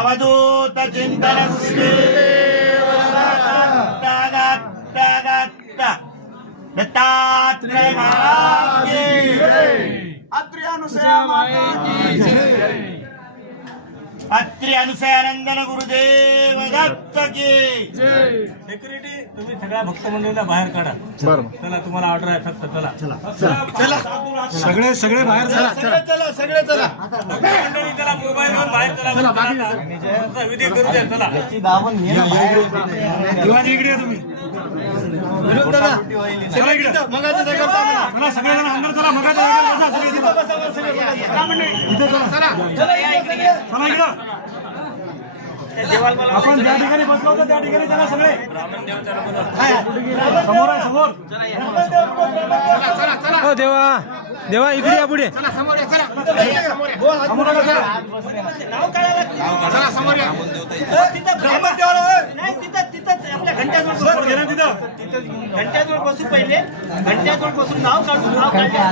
अवधूत चिंतन दत्तात्रेय महाराज की जय। अत्रि अनुसया माता की जय। अत्रि अनुसयानंदन गुरुदेव दत्त की जय। सेक्युरिटी तुम्ही सगळ्या भक्त मंडळीला बाहेर काढा. बरं चला तुम्हाला ऑर्डर आहे फक्त चला सगळे सगळे बाहेर चला चला सगळे चला भक्त मंडळी चला मोबाईल वर बाहेर चला तुमचा विधी करू द्या चला. शिवाजी इकडे या तुम्ही चला इकडे मगाच्या जागेवर चला सगळेजण अंदर चला मगाच्या जागेवर बसा सगळे इथे चला चला इकडे आपण ज्या ठिकाणी बसलो होतो त्या ठिकाणी चला सगळे समोर आहे समोर हो देवा देवा इकडे या पुढे समोर या चला समोर या नाही तिथं आपल्या घंट्याजवळ बसू पहिले घंट्याजवळ बसून नाव काढून नाव काढल्या